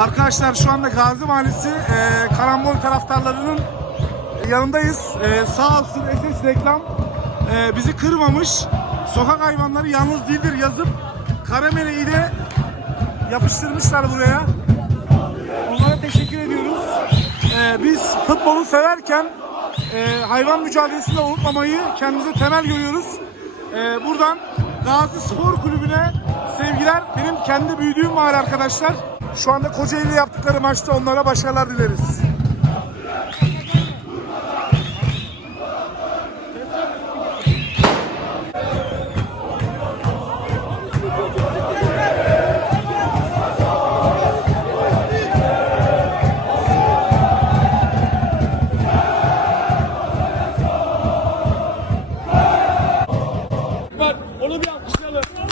Arkadaşlar şu anda Gazi Mahallesi e, Karambol taraftarlarının yanındayız. E, sağ olsun SS Reklam e, bizi kırmamış. Sokak hayvanları yalnız değildir yazıp karameleyi de yapıştırmışlar buraya. Onlara teşekkür ediyoruz. E, biz futbolu severken e, hayvan mücadelesini de unutmamayı kendimize temel görüyoruz. E, buradan Gazi Spor Kulübü'ne sevgiler. Benim kendi büyüdüğüm mahalle arkadaşlar. Şu anda Kocaeli yaptıkları maçta onlara başarılar dileriz. Onu bir alkışlayalım.